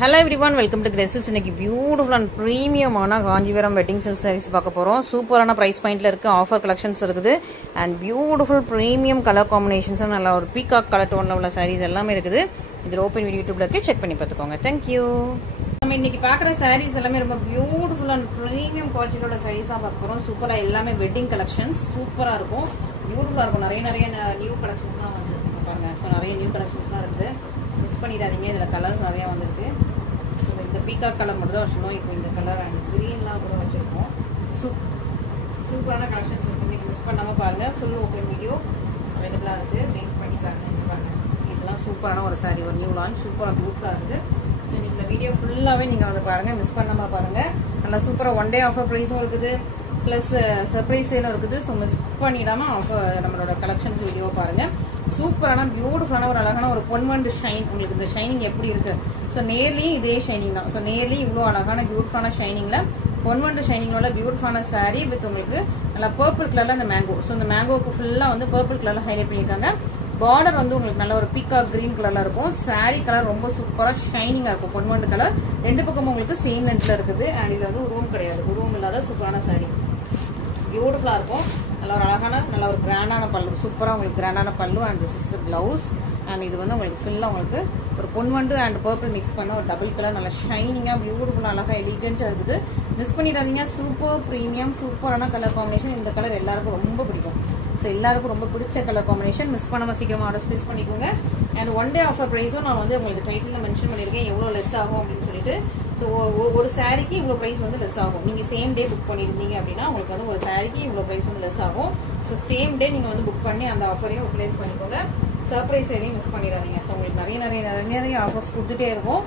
Hello everyone, welcome to Grace Silks. இன்னைக்கு beautiful and பிரீமியமான Kanchipuram wedding silk sarees பார்க்க போறோம். சூப்பரான பிரைஸ் பாயிண்ட்ல இருக்கு, ஆஃபர் கலெக்ஷன்ஸ் இருக்குது and beautiful premium colour combinations, நல்ல ஒரு பீகாக் கலர் டோன்ல உள்ள சாரீஸ் எல்லாமே இருக்குது. இது ஓபன் வீடியோ யூடியூப்ல இருக்கு, செக் பண்ணி பார்த்துக்கோங்க. Thank you. நம்ம இன்னைக்கு பாக்குற சாரீஸ் எல்லாமே ரொம்ப பியூட்டிஃபுல் அண்ட் பிரீமியம் குவாலிட்டியோட சாரீஸ் தான் பார்க்க போறோம். சூப்பரா எல்லாமே வெட்டிங் கலெக்ஷன்ஸ் சூப்பரா இருக்கும், பியூட்டிஃபுல்லா இருக்கும். நிறைய நியூ கலெக்ஷன்ஸ்லாம் வந்து பாருங்க. ஸோ நிறைய நியூ கலெக்ஷன்ஸ்லாம் இருக்குது, மிஸ் பண்ணிடாதீங்க. இதில் கலர்ஸ் நிறையா வந்திருக்கு. ஸோ இந்த பீகாக் கலர் மட்டும் தான் வச்சுருந்தோம், இப்போ இந்த கலர் அண்ட் க்ரீன்லாம் கூட வச்சுருக்கோம். சூப்பரான கலெக்ஷன்ஸ் இருக்குது, நீங்கள் மிஸ் பண்ணாமல் பாருங்கள். ஃபுல் ஓப்பன் வீடியோ அவைலபிளாக இருக்குது, செக் பண்ணி பாருங்கள். இதெல்லாம் சூப்பரான ஒரு சாரீ, ஒரு நியூ லான்ச், சூப்பராக பியூட்டிஃபுல்லாக இருக்குது. ஸோ நீங்கள் இந்த வீடியோ ஃபுல்லாகவே நீங்கள் வந்து பாருங்கள், மிஸ் பண்ணாமல் பாருங்கள். நல்லா சூப்பராக ஒன் டே ஆஃபர் ப்ரைஸும் இருக்குது, ப்ளஸ் சர்ப்ரைஸ் சேலும் இருக்குது. ஸோ மிஸ் பண்ணிடாமல் ஆஃபர் நம்மளோட கலெக்ஷன்ஸ் வீடியோ பாருங்கள். சூப்பரான பியூட்டிஃபுல்லான ஒரு அழகான ஒரு பொன்வண்டு ஷைன். உங்களுக்கு இந்த ஷைனிங் எப்படி இருக்கு? ஸோ நேர்லி இதே ஷைனிங் தான். ஸோ நேர்லி இவ்வளோ அழகான பியூட்டிஃபுல்லான ஷைனிங்ல பொன்வண்டு ஷைனிங்கோட பியூட்டிஃபுல்லான சாரீ வித் உங்களுக்கு நல்லா பர்பிள் கலர்ல இந்த மேங்கோ. ஸோ இந்த மேங்கோக்கு ஃபுல்லா வந்து பர்பிள் கலர்ல ஹைலைட் பண்ணியிருக்காங்க. பார்டர் வந்து உங்களுக்கு நல்ல ஒரு பீகாக் கிரீன் கலர்ல இருக்கும். சாரீ கலர் ரொம்ப சூப்பரா ஷைனிங்கா இருக்கும், பொன்வண்டு கலர். ரெண்டு பக்கமும் உங்களுக்கு சேம் லென்த்ல இருக்குது. அண்ட் இது வந்து உருவம் கிடையாது, உருவம் இல்லாத சூப்பரான சாரீ, பியூட்டிஃபுல்லா இருக்கும். நல்ல ஒரு அழகான நல்ல ஒரு கிராண்டான பல்லு, சூப்பரா உங்களுக்கு கிராண்டான பல்லு. And this is the blouse. And இது வந்து உங்களுக்கு ஃபுல்லா உங்களுக்கு ஒரு பொன்வண்டு அண்ட் பர்பிள் மிக்ஸ் பண்ண ஒரு டபுள் கலர், நல்ல ஷைனிங்கா பியூட்டிஃபுல்லா அழகா எலிகென்ட்டா இருக்குது. மிஸ் பண்ணிடாதீங்க, சூப்பர் பிரீமியம் சூப்பரான கலர் காம்பினேஷன். இந்த கலர் எல்லாருக்கும் ரொம்ப பிடிக்கும். ஸோ எல்லாருக்கும் ரொம்ப பிடிச்ச கலர் காம்பினேஷன். மிஸ் பண்ணாம சீக்கிரமா ஆர்டர் பிளேஸ் பண்ணிக்கோங்க. அண்ட் ஒன் டே ஆஃபர் ப்ரைஸும் நான் வந்து உங்களுக்கு டைட்டில் மென்ஷன் பண்ணியிருக்கேன், எவ்வளோ லெஸ் ஆகும் அப்படின்னு சொல்லிட்டு. ஸோ ஒரு சாரிக்கு இவ்வளோ ப்ரைஸ் வந்து லெஸ் ஆகும். நீங்கள் சேம் டே புக் பண்ணியிருந்தீங்க அப்படின்னா உங்களுக்கு வந்து ஒரு சாரிக்கு இவ்வளோ ப்ரைஸ் வந்து லெஸ் ஆகும். ஸோ சேம் டே நீங்கள் வந்து புக் பண்ணி அந்த ஆஃபரையும் யூட்டிலைஸ் பண்ணிக்கோங்க. சர்ப்ரைஸ் எதையும் மிஸ் பண்ணிடாதீங்க. ஸோ உங்களுக்கு நிறைய ஆஃபர்ஸ் கொடுத்துட்டே இருக்கும்.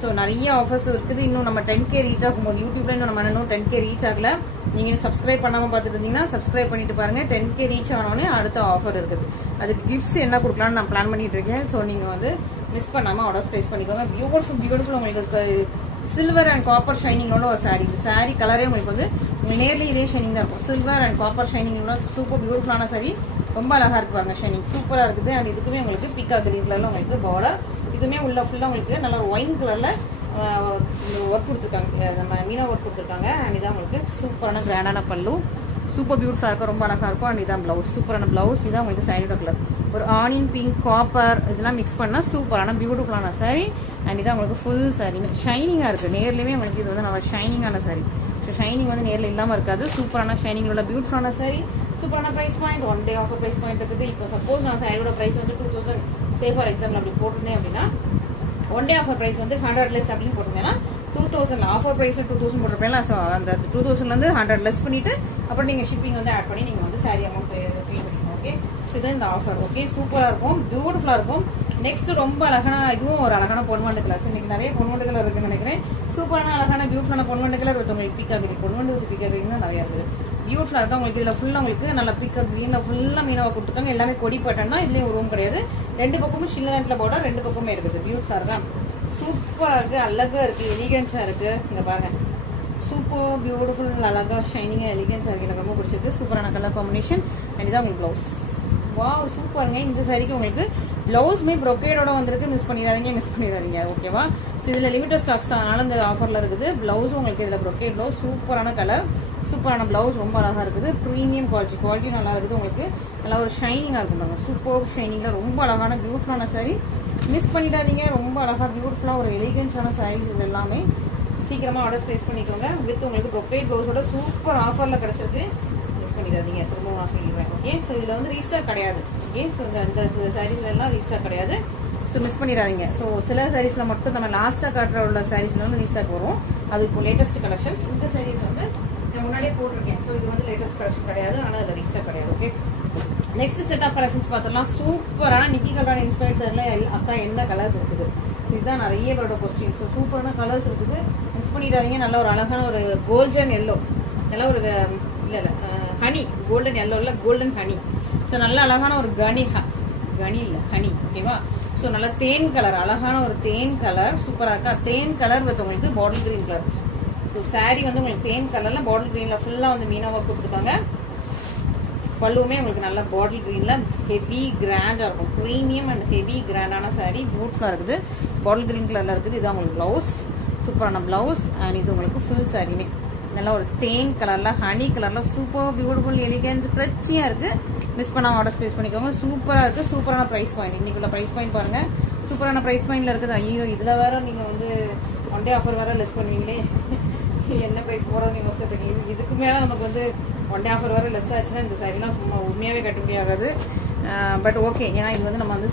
ஸோ நிறைய ஆஃபர்ஸ் இருக்குது. இன்னும் நம்ம 10K ரீச் ஆகும்போது யூடியூப்ல இன்னும் 10K ரீச் ஆகல. நீங்க சப்ஸ்கிரைப் பண்ணாம பார்த்துட்டு இருந்தீங்கன்னா சப்ஸ்கிரைப் பண்ணிட்டு பாருங்க. 10K ரீச் ஆனோடனே அடுத்த ஆஃபர் இருக்குது. அதுக்கு கிஃப்ட்ஸ் என்ன கொடுக்கலாம்னு நான் பிளான் பண்ணிட்டு இருக்கேன். ஸோ நீங்க வந்து மிஸ் பண்ணாம ஆர்டர்ஸ் பிளேஸ் பண்ணிக்கோங்க. பியூட்டிஃபுல் உங்களுக்கு சில்வர் அண்ட் காப்பர் ஷைனிங்கோட ஒரு சாரீ. சாரீ கலரே உங்களுக்கு வந்து நேர்லி இதே ஷைனிங் தான் இருக்கும். சில்வர் அண்ட் காப்பர் ஷைனிங்கோட சூப்பர் பியூட்டிஃபுல்லான சாரீ, ரொம்ப அழகா இருக்கு பாருங்க. ஷைனிங் சூப்பரா இருக்குது. அண்ட் இதுக்குமே உங்களுக்கு பீகாக் கிரீன் கலர்ல உங்களுக்கு பார்டர், இதுவுமே உள்ள ஃபுல்லா உங்களுக்கு நல்ல ஒரு ஒயின் கலர்ல ஒர்க் கொடுத்துருக்காங்க, நம்ம மீனா ஒர்க் கொடுத்துருக்காங்க. அண்ட் இதான் உங்களுக்கு சூப்பரான கிராண்டான பல்லு, சூப்பர் பியூட்டிஃபுல்லா இருக்கும், ரொம்ப அழகா இருக்கும். அண்ட் இதான் பிளவுஸ், சூப்பரான பிளவுஸ். இதான் உங்களுக்கு சாரியோட கலர், ஒரு ஆனியன் பிங்க் காப்பர் இதெல்லாம் மிக்ஸ் பண்ணா சூப்பரான பியூட்டிஃபுல்லான சாரி. அண்ட் இதான் உங்களுக்கு ஃபுல் சாரி ஷைனிங்கா இருக்கு. நேர்லயுமே உங்களுக்கு இது வந்து நல்ல ஷைனிங்கான சாரி. ஸோ ஷைனிங் வந்து நேரில் இல்லாம இருக்காது, சூப்பரான ஷைனிங் உள்ள பியூட்டிஃபுல்லான சாரி. சூப்பரான price point, one day offer price point இருக்குது. இப்போ சப்போஸ் நான் சாரியோட பிரைஸ் வந்து 2000 சே ஃபார் எக்ஸாம்பிள் அப்படி போட்டிருந்தேன் அப்படின்னா, ஒன் டே ஆஃபர் பிரைஸ் வந்து 100 லெஸ் அப்படின்னு போட்டிருந்தேன்னா 2000 ஆஃபர் பிரைஸ்ல 2000 போட்டிருப்பேன். ஸோ அந்த 2000ல இருந்து 100 லெஸ் பண்ணிட்டு அப்புறம் நீங்க ஷிப்பிங் வந்து ஆட் பண்ணி நீங்க வந்து சாரி அமௌண்ட் பே பண்ணிக்கணும். ஓகே, ஸோ இதான் இந்த ஆஃபர். ஓகே, சூப்பரா இருக்கும், பியூட்டிஃபுல்லா இருக்கும். நெக்ஸ்ட் ரொம்ப அழகான, இதுவும் ஒரு அழகான பொன்வண்டு கலர். ஸோ இன்னைக்கு நிறைய பொன்வண்டு கலர் இருக்குன்னு நினைக்கிறேன். சூப்பரான அழகான பியூட்டிஃபுல்லான பொன்வண்டு கலர் வித் உங்களுக்கு பீகாக் கிரீன், பொன்வண்டு வித் பீகாக் கிரீன் தான் நிறைய இருக்குது. பியூட்டிஃபுல்லா இருக்கும் உங்களுக்கு. இதுல ஃபுல்லா உங்களுக்கு நல்ல பீகாக் கிரீன்ல ஃபுல்லா மீனாவை கொடுத்துருக்காங்க. எல்லாமே கொடி பட்டன் தான், இதுலயும் உருவம் கிடையாது. ரெண்டு பக்கமும் சில்ல பார்டர், ரெண்டு பக்கமே இருக்குது. பியூட்டிஃபுல்லா இருக்கா, சூப்பரா இருக்கு, அழகா இருக்கு, எலிகன்ஸா இருக்கு. இங்க பாருங்க, சூப்பர் பியூட்டிஃபுல் அழகா ஷைனிங்கா எலிகன்ஸா இருக்கு. எனக்கு ரொம்ப பிடிச்சிருக்கு, சூப்பரான கலர் காம்பினேஷன். அண்ட் இதான் உங்களுக்கு பிளவுஸ். வாவ், சூப்பருங்க. இந்த சாரிக்கு உங்களுக்கு பிளவுஸ்மே ப்ரொக்கேடோட வந்திருக்கு, மிஸ் பண்ணிடாதீங்க. ஓகேவா? ஸோ இதுல லிமிட்டட் ஸ்டாக்ஸ் தான், அதனால இந்த ஆஃபர்ல இருக்குது. பிளவுஸ் உங்களுக்கு இதுல ப்ரொக்கேட் பிளவுஸ், சூப்பரான கலர், சூப்பரான பிளவுஸ், ரொம்ப அழகா இருக்குது. பிரீமியம் குவாலிட்டி நல்லா இருக்குது. உங்களுக்கு நல்லா ஒரு ஷைனிங்கா இருக்கும், சூப்பர் ஷைனிங்ல ரொம்ப அழகான பியூட்டிஃபுல்லான சாரி. மிஸ் பண்ணிடாதீங்க, ரொம்ப அழகா பியூட்டிஃபுல்லா ஒரு எலிகன்ஸான சாரீஸ். இது எல்லாமே சீக்கிரமா ஆர்டர் பிளேஸ் பண்ணிக்கோங்க. வித் உங்களுக்கு ப்ரொக்கேட் பிளவுஸோட சூப்பர் ஆஃபர்ல கிடைச்சிருக்கு, மிஸ் பண்ணிடாதீங்க. திரும்பவும் நான் சொல்லிடுவேன். ஓகே, ஸோ இதுல வந்து ரீஸ்டாக் கிடையாது. ஓகே, ஸோ இந்த சாரீஸ்ல எல்லாம் ரீஸ்டாக் கிடையாது. ஸோ மிஸ் பண்ணிடாதீங்க. ஸோ சில சாரீஸ்ல மட்டும் நம்ம லாஸ்டா காட்டுற உள்ள சாரீஸ்ல வந்து ரீஸ்டாக் வரும். அது இப்போ லேட்டஸ்ட் கலெக்ஷன்ஸ். இந்த சாரீஸ் வந்து முன்னாடியே போட்டிருக்கேன். ஸோ இது வந்து லேட்டஸ்ட் கலெக்ஷன் கிடையாது, ஆனால் அது ரீஸ்டாக் கிடையாது. Okay, next set of collections பார்த்தோம்னா சூப்பரான நிக்கி கல்ரானி இன்ஸ்பயர்ட் சார்ல அக்கா என்ன கலர்ஸ் இருக்குது. இதுதான் நிறைய பேரோட கொஸ்டின். ஸோ சூப்பரான கலர்ஸ் இருக்குது, மிஸ் பண்ணிடாதீங்க. நல்ல ஒரு அழகான ஒரு கோல்டன் எல்லோ, நல்ல ஒரு இல்ல ஹனி, கோல்டன் எல்லோ இல்ல, கோல்டன் ஹனி. ஸோ நல்ல அழகான ஒரு கனி இல்ல ஹனி. ஓகேவா? ஸோ நல்ல தேன் கலர், அழகான ஒரு தேன் கலர், சூப்பரா இருக்கா. தேன் கலர் வித் உங்களுக்கு bottle green colour. So sorry வந்து உங்களுக்கு தேன் கலர்ல பாட்டில் கிரீன்ல ஃபுல்லா வந்து மீனாவா கொடுத்துருக்காங்க. பல்லுவுமே உங்களுக்கு நல்ல பாட்டில் கிரீன்ல ஹெவி கிராண்டா இருக்கும். பிரீமியம் அண்ட் ஹெவி கிராண்டான சாரி, பியூட்டிஃபுல்லா இருக்குது. பாட்டில் கிரீன் கலர்ல இருக்குது. இது உங்களுக்கு பிளவுஸ், சூப்பரான பிளவுஸ். அண்ட் இது உங்களுக்கு ஃபுல் சாரியுமே நல்லா ஒரு தேன் கலர்ல ஹனி கலர்ல சூப்பர் பியூட்டிஃபுல் எலிகன்ட் பிரச்சியா இருக்கு. மிஸ் பண்ணாம ஆர்டர் பிளேஸ் பண்ணிக்கோங்க. சூப்பரா இருக்கு. சூப்பரான பிரைஸ் பாயிண்ட். இன்னைக்குள்ள பிரைஸ் பாயிண்ட் பாருங்க. சூப்பரான பிரைஸ் பாயிண்ட்ல இருக்குது. ஐயோ இதுல வேற நீங்க வந்து ஒன் டே ஆஃபர் வேற லெஸ் பண்ணுவீங்களே, என்ன பிரைஸ் போறது நீங்க யோசிச்சிருக்கீங்க. இதுக்கு மேல நமக்கு வந்து ஒன் டே ஆஃபர் வேற லெஸ் ஆச்சுன்னா இந்த சாரிலாம் சும்மா உண்மையாவே கட்டுப்படி ஆகாது. பட் ஓகே, ஏன்னா இது வந்து நம்ம வந்து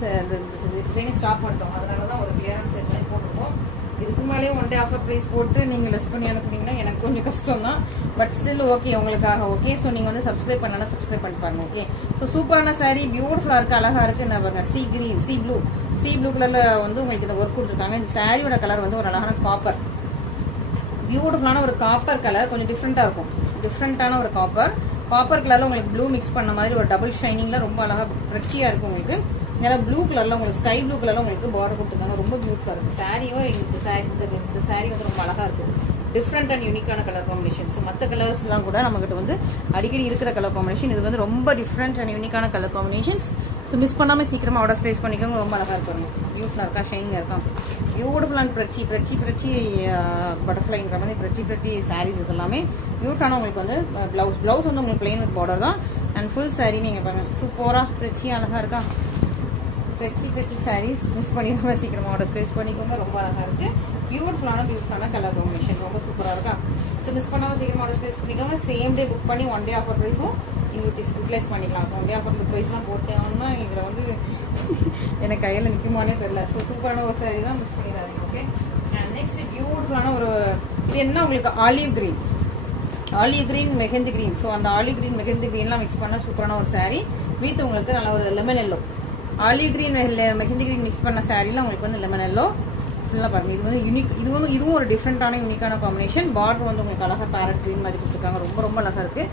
டிசைன் ஸ்டாப் பண்ணிட்டோம். அதனாலதான் ஒரு கிளியரன்ஸ் செட் பண்ணி போட்டுருக்கோம். இதுக்கு மேலேயே ஒன் டே ஆஃபர் பிரைஸ் போட்டு நீங்க லெஸ் பண்ணி அனுப்புனீங்கன்னா எனக்கு கொஞ்சம் கஷ்டம் தான். பட் ஸ்டில் ஓகே, உங்களுக்காக ஓகே. ஸோ நீங்க வந்து சப்ஸ்கிரைப் பண்ணலாம், சப்ஸ்கிரைப் பண்ணி பாருங்க. ஓகே, ஸோ சூப்பரான சாரி, பியூட்டிஃபுல்லா இருக்கு, அழகா இருக்கு. என்ன பாருங்க, சி கிரீன், சி ப்ளூ கலர்ல வந்து உங்களுக்கு இந்த ஒர்க் கொடுத்துருக்காங்க. இந்த சாரியோட கலர் வந்து ஒரு அழகான காப்பர், பியூட்டிஃபுல்லான ஒரு காப்பர் கலர். கொஞ்சம் டிஃப்ரெண்டா இருக்கும், டிஃப்ரெண்டான ஒரு காப்பர் கலர்ல உங்களுக்கு ப்ளூ மிக்ஸ் பண்ண மாதிரி ஒரு டபுள் ஷைனிங்ல ரொம்ப அழகா பிரச்சியா இருக்கும். உங்களுக்கு நல்லா ப்ளூ கலர்ல உங்களுக்கு ஸ்கை ப்ளூ கலர்ல உங்களுக்கு பார்டர் கொடுத்துருக்காங்க. ரொம்ப பியூட்டிஃபுல்லா இருக்கு சாரியும். இந்த சாரி வந்து ரொம்ப அழகா இருக்கு. டிஃப்ரெண்ட் அண்ட் யூனிக்கான கலர் காம்பினேஷன்ஸ். மற்ற கலர்ஸ் எல்லாம் கூட நம்ம கிட்ட வந்து அடிக்கடி இருக்கிற கலர் காம்பினேஷன். இது வந்து ரொம்ப டிஃப்ரெண்ட் அண்ட் யூனிக்கான கலர் காம்பினேஷன்ஸ். ஸோ மிஸ் பண்ணாம சீக்கிரமா ஆர்டர் பிளேஸ் பண்ணிக்கோங்க. ரொம்ப அழகா இருக்கும், பியூட்டிஃபுல்லா இருக்கா, ஷைனிங்கா இருக்கா, பியூட்டிஃபுல் அண்ட் பிரச்சி பட்டர்ஃபிளைங்கிற மாதிரி பிரச்சி சாரீஸ் இது எல்லாமே பியூட்டிஃபுல்லான. உங்களுக்கு வந்து பிளவுஸ் வந்து உங்களுக்கு பிளெயின் வித் பார்டர் தான். அண்ட் ஃபுல் சாரி நீங்க பாருங்க, சூப்பரா பிரச்சி அழகா இருக்கா, பிரச்சி சாரீஸ். மிஸ் பண்ணிடாம சீக்கிரமா ஆர்டர் பிளேஸ் பண்ணிக்கோங்க. ரொம்ப அழகா இருக்கு, பியூட்டிஃபுல்லான கலர் காம்பினேஷன், ரொம்ப சூப்பரா இருக்கா. ஸோ மிஸ் பண்ணாம சீக்கிரமா ஆர்டர் பிளேஸ் பண்ணிக்கோங்க. சேம் டே புக் பண்ணி ஒன் டே ஆஃபர் ப்ரைஸும் யூட்டிலைஸ் பண்ணிக்கலாம். ஒன் டே ஆஃபர் ப்ரைஸ்லாம் போட்டோம்னா இதுல வந்து எனக்கு கையில நிற்குமானே தெரியல. ஸோ சூப்பரான ஒரு சாரி தான், மிஸ் பண்ணிடாதீங்க. ஓகே, நெக்ஸ்ட் பியூட்டிஃபுல்லான ஒரு இது என்ன உங்களுக்கு olive green mehndi green. So அந்த ஆலிவ் கிரீன் மெஹந்தி கிரீன்லாம் மிக்ஸ் பண்ண சூப்பரான ஒரு சாரி வித் உங்களுக்கு நல்ல ஒரு lemon yellow. Olive green mehndi green mix பண்ண சாரில உங்களுக்கு வந்து லெமன் எல்லோ ஃபுல்லா பாருங்க. இது வந்து யூனிக், இதுவும் ஒரு டிஃப்ரெண்டான யூனிக்கான காம்பினேஷன். பார்டர் வந்து உங்களுக்கு அழகா பேரட் கிரீன் மாதிரி கொடுத்துருக்காங்க. ரொம்ப ரொம்ப அழகா இருக்கு.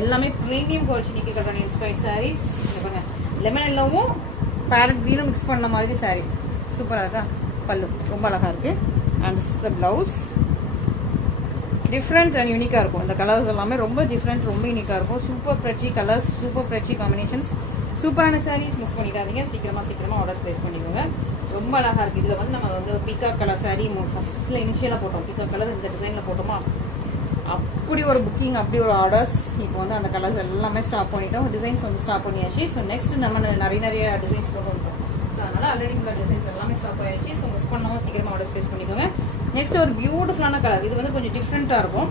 எல்லாமே பிரீமியம் குவாலிட்டி நிக்கி கட்டணி இன்ஸ்பைர்ட் சாரீஸ். பாருங்க, லெமன் எல்லோவும் பேரட் கிரீனும் மிக்ஸ் பண்ண மாதிரி சாரி சூப்பரா இருக்கா. பல்லு ரொம்ப அழகா இருக்கு. And this is the blouse. Different and யூனிக்கா இருக்கும். இந்த கலர்ஸ் எல்லாமே ரொம்ப டிஃப்ரெண்ட், ரொம்ப யூனிக்கா இருக்கும். சூப்பர் பிரச்சி கலர்ஸ், சூப்பர் பிரச்சி காம்பினேஷன்ஸ், சூப்பரான சாரீஸ். மிஸ் பண்ணிடாதீங்க, சீக்கிரமா ஆர்டர் பிளேஸ் பண்ணிக்கோங்க. ரொம்ப அழகா இருக்கு. இதுல வந்து நம்ம வந்து பீகாக் கலர் சாரி ஃபர்ஸ்ட்ல இனிஷியலா போட்டோம். பீகாக் கலர் இந்த டிசைன்ல போட்டோமா, அப்படி ஒரு புக்கிங், அப்படி ஒரு ஆர்டர்ஸ். இப்போ வந்து அந்த கலர்ஸ் எல்லாமே ஸ்டாப் பண்ணிட்டோம். டிசைன்ஸ் வந்து ஸ்டாப் பண்ணியாச்சு. ஸோ நெக்ஸ்ட் நம்ம நிறைய டிசைன்ஸ் கொண்டு வந்துட்டோம். ஸோ அதனால ஆல்ரெடி உள்ள டிசைன்ஸ் எல்லாமே ஸ்டாப் ஆயிடுச்சு. ஸோ மிஸ் பண்ணாம சீக்கிரமா ஆர்டர் பிளேஸ் பண்ணிக்கோங்க. நெக்ஸ்ட் ஒரு பியூட்டிஃபுல்லான கலர். இது வந்து கொஞ்சம் டிஃப்ரெண்டா இருக்கும்.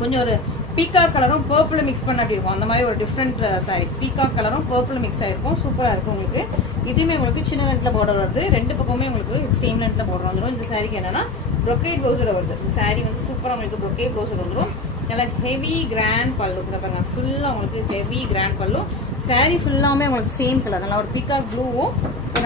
கொஞ்சம் ஒரு பீகாக் கலரும் பர்பிள் மிக்ஸ் பண்ண அப்படி இருக்கும். அந்த மாதிரி ஒரு டிஃப்ரெண்ட் சாரி. பீகாக் கலரும் பர்பிள் மிக்ஸ் ஆயிருக்கும். சூப்பரா இருக்கும் உங்களுக்கு. இதுவுமே உங்களுக்கு சின்ன லென்த்ல பார்டர் வருது. ரெண்டு பக்கமே உங்களுக்கு சேம் லென்த்ல பார்டர் வந்துடும். இந்த சாரிக்கு என்னன்னா brocade ப்ளவுஸோட வருது. இந்த சாரி வந்து சூப்பரா உங்களுக்கு brocade ப்ளவுஸோட வந்துடும். நல்லா ஹெவி கிராண்ட் பல்லு பாருங்க. ஃபுல்லா உங்களுக்கு ஹெவி கிராண்ட் பல்லு. சாரி ஃபுல்லாமே உங்களுக்கு சேம் கலர். நல்லா ஒரு பீகாக் ப்ளூவும்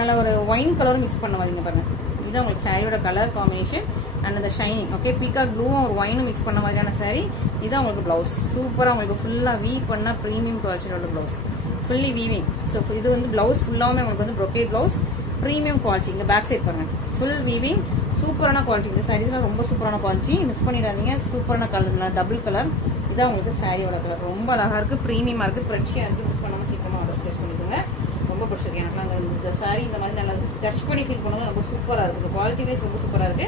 நல்ல ஒரு ஒயின் கலரும் மிக்ஸ் பண்ண வரீங்க பாருங்க. இதுதான் உங்களுக்கு சாரியோட கலர் காம்பினேஷன் அண்ட் அந்த ஷைனிங். ஓகே, பீகாக் ப்ளூவும் ஒரு ஒயினும் மிக்ஸ் பண்ண மாதிரியான சாரி. இதுதான் உங்களுக்கு பிளவுஸ். சூப்பரா உங்களுக்கு ஃபுல்லா வீவ் பண்ண பிரீமியம் குவாலிட்டியோட பிளவுஸ், ஃபுல்லி வீவிங். ஸோ இது வந்து பிளவுஸ் ஃபுல்லாமே உங்களுக்கு வந்து brocade பிளவுஸ், பிரீமியம் குவாலிட்டி. இங்க பேக் சைட் பாருங்க, ஃபுல் வீவிங், சூப்பரான குவாலிட்டி. இந்த சாரீஸ்லாம் ரொம்ப சூப்பரான குவாலிட்டி. மிஸ் பண்ணிடாதீங்க. சூப்பரான கலர், டபுள் கலர். இதான் உங்களுக்கு சாரியோட கலர். ரொம்ப அழகா இருக்கு, பிரீமியமா இருக்கு, பிரச்சியா இருக்கு. மிஸ் பண்ணாம சீக்கிரமா ஆர்டர் பிளேஸ் பண்ணிக்கோங்க. ரொம்ப பிடிச்சிருக்கு எனக்கு. இந்த சாரி இந்த மாதிரி நல்லா டச் பண்ணி ஃபீல் பண்ணுங்க. ரொம்ப சூப்பரா இருக்கு. இந்த குவாலிட்டி வைஸ் ரொம்ப சூப்பரா இருக்கு.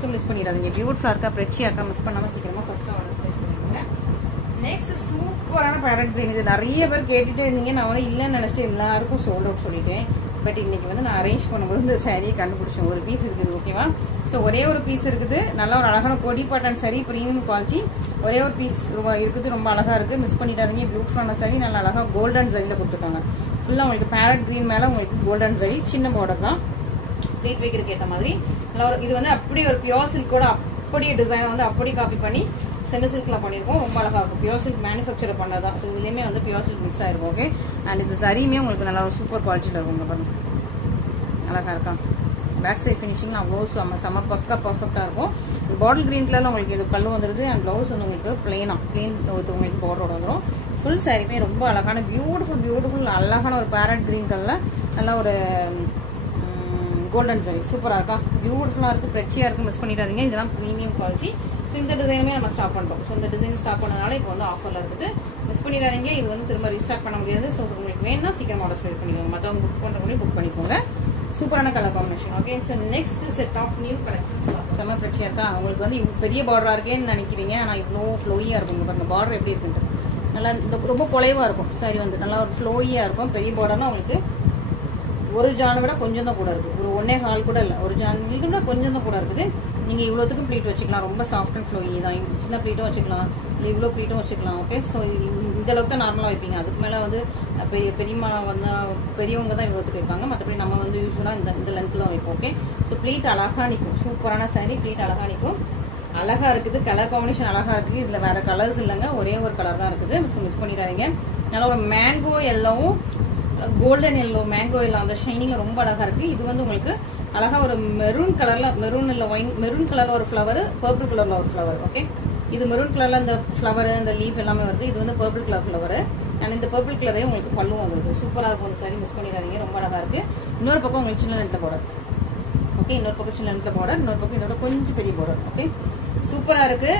ஸோ மிஸ் பண்ணிடாதீங்க. பியூட்டிஃபுல்லா இருக்கா, பிரச்சியா இருக்கா, மிஸ் பண்ணாம சீக்கிரமா ஃபர்ஸ்ட் ஆர்டர் பிளேஸ் பண்ணிக்கோங்க. நெக்ஸ்ட் சூப்பரான பேரட் கிரீன். இது நிறைய பேர் கேட்டுட்டு இருந்தீங்க. நான் வந்து இல்லைன்னு நினைச்சிட்டு எல்லாருக்கும் சோல்ட் அவுட் சொல்லிட்டேன். பட் இன்னைக்கு வந்து நான் அரேஞ்ச் பண்ணும்போது இந்த சாரியை கண்டுபிடிச்சேன். ஒரு பீஸ் இருக்குது. ஓகேவா? ஸோ ஒரே ஒரு பீஸ் இருக்குது. நல்ல ஒரு அழகான கோடி பாட்டன் சாரி, பிரீமியம் குவாலிட்டி. ஒரே ஒரு பீஸ் இருக்குது. ரொம்ப அழகா இருக்கு. மிஸ் பண்ணிடாதீங்க. பியூட்டிஃபுல்லான சாரி. நல்ல அழகா கோல்டன் ஜரியில கொடுத்துருக்காங்க. ஃபுல்லா உங்களுக்கு பேரட் கிரீன் மேல உங்களுக்கு கோல்டன் ஜரி, சின்ன பார்டர் தான். பிளேட் வைக்கிறதுக்கு ஏற்ற மாதிரி நல்லா ஒரு இது வந்து அப்படியே ஒரு பியோர் சில்கோட அப்படியே டிசைனை வந்து அப்படியே காப்பி பண்ணி செமி சில்க்ல பண்ணிருக்கோம். ரொம்ப அழகா இருக்கும். பியோர் சில்க் மேனுஃபேக்சர் பண்ணதான். ஸோ இதுலயுமே வந்து பியோர் சில்க் மிக்ஸ் ஆயிருக்கும். ஓகே, அண்ட் இது சரியுமே உங்களுக்கு நல்ல ஒரு சூப்பர் குவாலிட்டியில இருக்கும். பாருங்க, அழகா இருக்கா. பேக் சைட் ஃபினிஷிங் அவ்வளோ செம பக்கா பர்ஃபெக்டா இருக்கும். பாட்டில் கிரீன் கலர்ல உங்களுக்கு இது பல்லு வந்துருது. அண்ட் பிளவுஸ் வந்து உங்களுக்கு பிளெயின் உங்களுக்கு பார்டரோட வந்துடும். ஃபுல் சாரியுமே ரொம்ப அழகான பியூட்டிஃபுல் அழகான ஒரு பேரட் கிரீன் கலர்ல நல்ல ஒரு கோல்டன் ஜரி. சூப்பரா இருக்கா, பியூட்டிஃபுல்லா இருக்கு, பிரச்சியா இருக்கு. மிஸ் பண்ணிடாதீங்க. இதெல்லாம் பிரீமியம் குவாலிட்டி. ஸோ இந்த டிசைனுமே நம்ம ஸ்டாப் பண்றோம். ஸோ இந்த டிசைன் ஸ்டாப் பண்ணனால இப்போ வந்து ஆஃபர்ல இருக்குது. மிஸ் பண்ணிடாதீங்க. இது வந்து திரும்ப ரீஸ்டார்ட் பண்ண முடியாது. ஸோ உங்களுக்கு வேணும்னா சீக்கிரம் ஆர்டர் பிளேஸ் பண்ணிக்கோங்க. மற்றவங்க புக் பண்றவங்களே புக் பண்ணிக்கோங்க. சூப்பரான colour combination. Okay, so next set of new collections செம்ம பிரச்சனையா இருக்கா? உங்களுக்கு வந்து பெரிய பார்டரா இருக்கேன்னு நினைக்கிறீங்க, ஆனால் இவ்வளோ ஃப்ளோயியா இருக்கும். பாருங்க பார்டர் எப்படி இருக்குன்ட்டு, நல்லா இந்த ரொம்ப குலைவா இருக்கும் சாரி வந்து, நல்லா ஒரு ஃப்ளோயியா இருக்கும். பெரிய பார்டர்னா உங்களுக்கு ஒரு ஜானை விட கொஞ்சம் தான் கூட இருக்கு, ஒரு 1.25 கூட இல்லை, ஒரு ஜான் விட கொஞ்சம் தான் கூட இருக்குது. நீங்க இவ்வளோத்துக்கும் ப்ளீட் வச்சுக்கலாம், ரொம்ப சாஃப்ட் அண்ட் ஃப்ளோயி தான். சின்ன ப்ளீட்டும் வச்சுக்கலாம், இல்லை இவ்வளோ ப்ளீட்டும் வச்சுக்கலாம். ஓகே, ஸோ இந்த அளவுக்கு தான் நார்மலாக வைப்பீங்க. அதுக்கு மேலே வந்து பெரியம்மா வந்து பெரியவங்க தான் இவ்வளோத்துக்கு வைப்பாங்க. மற்றபடி நம்ம வந்து யூஸ்வலாக இந்த லென்த்தில் தான் வைப்போம். ஓகே, ஸோ ப்ளீட் அழகா நிற்கும். சூப்பரான சாரி, ப்ளீட் அழகா நிற்கும், அழகா இருக்குது. கலர் காம்பினேஷன் அழகா இருக்குது. இதுல வேற கலர்ஸ் இல்லைங்க, ஒரே ஒரு கலர் தான் இருக்குது. ஸோ மிஸ் பண்ணிடாதீங்க. நல்லா ஒரு மேங்கோ எல்லோவும் கோல்டன் எல்லோ, மேங்கோ எல்லோ அந்த ஷைனிங்ல ரொம்ப அழகா இருக்கு. இது வந்து உங்களுக்கு அழகா ஒரு மெரூன் கலர்ல, மெரூன் இல்ல ஒயின், மெரூன் கலர்ல ஒரு ஃபிளவர், பர்பிள் கலர்ல ஒரு ஃபிளவர். ஓகே, இது மெரூன் கலர்ல இந்த ஃபிளவர், இந்த லீஃப் எல்லாமே வருது. இது வந்து பர்பிள் கலர் ஃபிளவர். அண்ட் இந்த பர்பிள் கலரே உங்களுக்கு பல்லுவும் உங்களுக்கு சூப்பரா இருக்கும். அந்த சாரி மிஸ் பண்ணிடாதீங்க, ரொம்ப அழகா இருக்கு. இன்னொரு பக்கம் உங்களுக்கு சின்ன லென்த்ல பார்டர். ஓகே, இன்னொரு பக்கம் சின்ன லென்த்ல பார்டர், இன்னொரு பக்கம் இதோட கொஞ்சம் பெரிய பார்டர். ஓகே, சூப்பரா இருக்கு.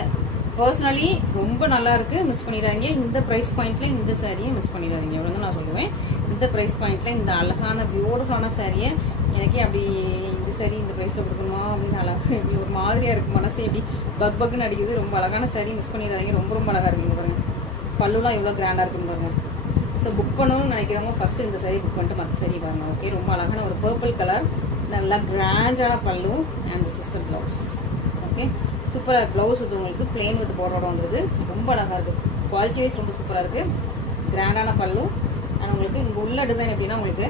பர்சனலி ரொம்ப நல்லா இருக்கு, மிஸ் பண்ணிடாதீங்க. இந்த பிரைஸ் பாயிண்ட்ல இந்த சாரியை மிஸ் பண்ணிடாதீங்க, எவ்வளவு நான் சொல்லுவேன். இந்த பிரைஸ் பாயிண்ட்ல இந்த அழகான பியூட்டிஃபுல்லான சாரியை எனக்கே அப்படி இந்த சாரி இந்த பிரைஸ்ல கொடுக்கணுமா அப்படின்னு அழகா இப்படி ஒரு மாதிரியா இருக்கு, மனசு எப்படி பக் பக்னு அடிக்குது. ரொம்ப அழகான சாரி, மிஸ் பண்ணிடாதீங்க. ரொம்ப ரொம்ப அழகா இருக்குங்க பாருங்க, பல்லுலாம் எவ்வளவு கிராண்டா இருக்குன்னு பாருங்க. ஸோ புக் பண்ணணும்னு நினைக்கிறவங்க ஃபர்ஸ்ட் இந்த சாரி புக் பண்ணிட்டு மற்ற சாரி பாருங்க. ஓகே, ரொம்ப அழகான ஒரு பர்பிள் கலர், நல்லா கிராண்டான பல்லு அண்ட் சிஸ்டர் பிளவுஸ். ஓகே, சூப்பரா பிளவுஸ் வந்து உங்களுக்கு பிளெயின் வித் பார்டரோட வந்துருது. ரொம்ப அழகா இருக்கு, குவாலிட்டி வைஸ் ரொம்ப சூப்பரா இருக்கு. கிராண்டான பல்லு. அண்ட் உங்களுக்கு இங்க உள்ள டிசைன் எப்படின்னா, உங்களுக்கு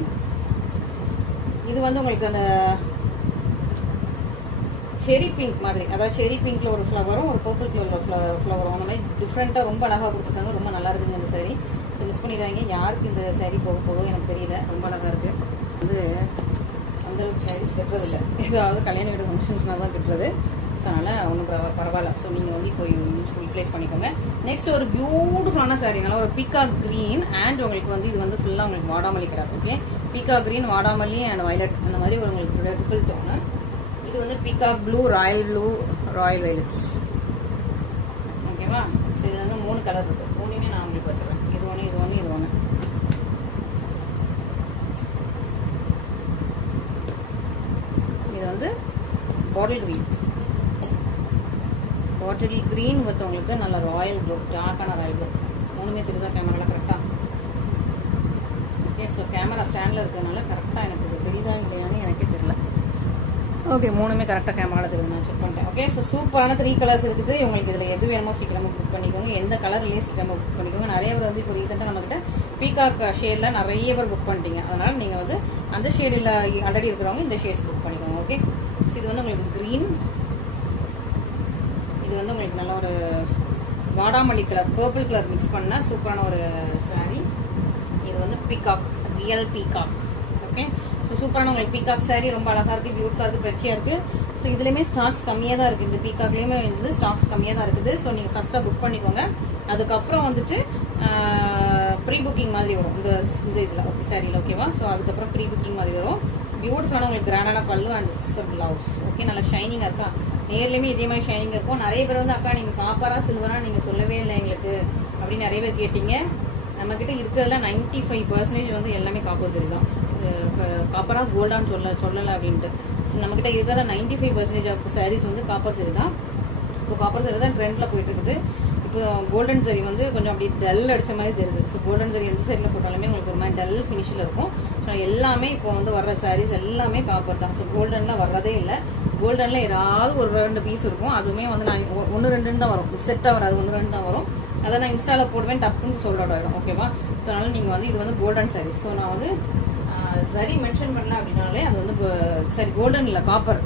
இது வந்து உங்களுக்கு அந்த செரி பிங்க் மாதிரி, அதாவது செரி பிங்க்ல ஒரு ஃபிளவரும் ஒரு பர்பிள் கலர்ல ஃபிளவரும், அந்த மாதிரி டிஃப்ரெண்டா ரொம்ப அழகா கொடுத்துருக்காங்க. ரொம்ப நல்லா இருக்குங்க இந்த சாரி. ஸோ மிஸ் பண்ணிடாதீங்க. யாருக்கு இந்த சாரி போக போதும் எனக்கு தெரியல, ரொம்ப அழகா இருக்கு. வந்து அந்த அளவுக்கு சாரீஸ் கட்டுறது இல்லை, ஏதாவது கல்யாண வீடு ஃபங்க்ஷன்ஸ்னா தான் கட்டுறது. ஸோ அதனால ஒன்றும் பரவாயில்ல. ஸோ நீங்கள் வந்து இப்போ யூட்டிலைஸ் பண்ணிக்கோங்க. நெக்ஸ்ட் ஒரு பியூட்டிஃபுல்லான சாரி, நல்லா ஒரு பீகாக் கிரீன் அண்ட் உங்களுக்கு வந்து இது வந்து ஃபுல்லாக உங்களுக்கு வாடாமல்லி கலர். ஓகே, பீகாக் கிரீன், வாடாமல்லி அண்ட் வயலட் அந்த மாதிரி ஒரு உங்களுக்கு ட்ரிபிள் டோனு. இது வந்து peacock blue, royal blue, royal violets. ஓகேவா? ஸோ இது வந்து 3 கலர் இருக்கு. 3மே நான் உங்களுக்கு வச்சுருவேன். இது ஒன்று, இது ஒன்று, இது ஒன்று. இது வந்து bottle green, bottle green with உங்களுக்கு நல்ல ராயல் ப்ளூ, டார்க்கான ராயல் ப்ளூ. 3மே தெரியுதா கேமரால கரெக்டா? ஓகே, ஸோ கேமரா ஸ்டாண்டில் இருக்கிறதுனால கரெக்டாக எனக்கு இது தெரியுதா இல்லையான்னு எனக்கே தெரியல. ஓகே, 3மே கரெக்டாக கேமராவில் தெரியுது, நான் செக் பண்ணிட்டேன். ஓகே, ஸோ சூப்பரான 3 கலர்ஸ் இருக்குது. உங்களுக்கு இதில் எது வேணுமோ சீக்கிரமாக புக் பண்ணிக்கோங்க. எந்த கலர்லேயே சீக்கிரமாக புக் பண்ணிக்கோங்க. நிறைய பேர் வந்து இப்போ ரீசெண்டாக நம்மகிட்ட பீகாக் ஷேடில் நிறைய பேர் புக் பண்ணிட்டீங்க. அதனால நீங்கள் வந்து அந்த ஷேடில் ஆல்ரெடி இருக்கிறவங்க இந்த ஷேட்ஸ் புக் பண்ணிக்கோங்க. ஓகே, ஸோ இது வந்து உங்களுக்கு க்ரீன், இது வந்து உங்களுக்கு நல்ல ஒரு வாடாமல்லி கலர், பர்பிள் கலர் மிக்ஸ் பண்ண சூப்பரான ஒரு சாரி. இது வந்து peacock, real peacock. Okay, so சூப்பரான உங்களுக்கு பீகாக் சாரி, ரொம்ப அழகா இருக்கு, பியூட்டிஃபுல்லா இருக்கு, பிரச்சியா இருக்கு. ஸோ இதுலயுமே ஸ்டாக்ஸ் கம்மியாக தான் இருக்கு. இந்த பீகாக்லயுமே வந்து ஸ்டாக்ஸ் கம்மியாக தான் இருக்குது. ஸோ நீங்க ஃபர்ஸ்டா புக் பண்ணிக்கோங்க. அதுக்கப்புறம் வந்துட்டு ப்ரீ புக்கிங் மாதிரி வரும் இந்த இதுல. ஓகே, சாரியில். ஓகேவா? ஸோ அதுக்கப்புறம் ப்ரீ புக்கிங் மாதிரி வரும். பியூட்டிஃபுல்லான உங்களுக்கு கிராண்டான பல்லு அண்ட் சிஸ்டர் பிளவுஸ். ஓகே, நல்லா ஷைனிங்கா இருக்கா? நேர்லயுமே இதே மாதிரி ஷைனிங் இருக்கும். நிறைய பேர் வந்து அக்கா நீங்க காப்பரா சில்வரா நீங்க சொல்லவே இல்லை எங்களுக்கு அப்படின்னு நிறைய பேர் கேட்டீங்க. நம்ம கிட்ட இருக்கிறதுல 95% வந்து எல்லாமே காப்பர் சரி தான். காப்பரா கோல்டான்னு சொல்லலை அப்படின்ட்டு. ஸோ நம்ம கிட்ட இருக்கிற 95% ஆஃப் சாரீஸ் வந்து காப்பர் சரி தான். இப்போ காப்பர் சரி தான் ட்ரெண்ட்ல போயிட்டு இருக்குது. இப்போ கோல்டன் சரி வந்து கொஞ்சம் அப்படி டல் அடிச்ச மாதிரி தெரியுது. ஸோ கோல்டன் சரி எந்த சைடில் போட்டாலுமே உங்களுக்கு ஒரு மாதிரி டல் ஃபினிஷில் இருக்கும். ஸோ எல்லாமே இப்போ வந்து வர்ற சாரீஸ் எல்லாமே காப்பர் தான். ஸோ கோல்டன்ல வர்றதே இல்லை. கோல்டன்ல ஏதாவது ஒரு 2 பீஸ் இருக்கும். அதுவுமே வந்து நான் 1-2 தான் வரும், செட்டாக வராது, 1-2 தான் வரும். அதை நான் இன்ஸ்டால போடுவேன், டப்புன்னு சோல்ட் அவுட் ஆயிடும். ஓகேவா? ஸோ அதனால நீங்க வந்து இது வந்து கோல்டன் சாரீஸ். ஸோ நான் வந்து சரி மென்ஷன் பண்ணல அப்படின்னாலே அது வந்து சரி கோல்டன் இல்லை, காப்பர்.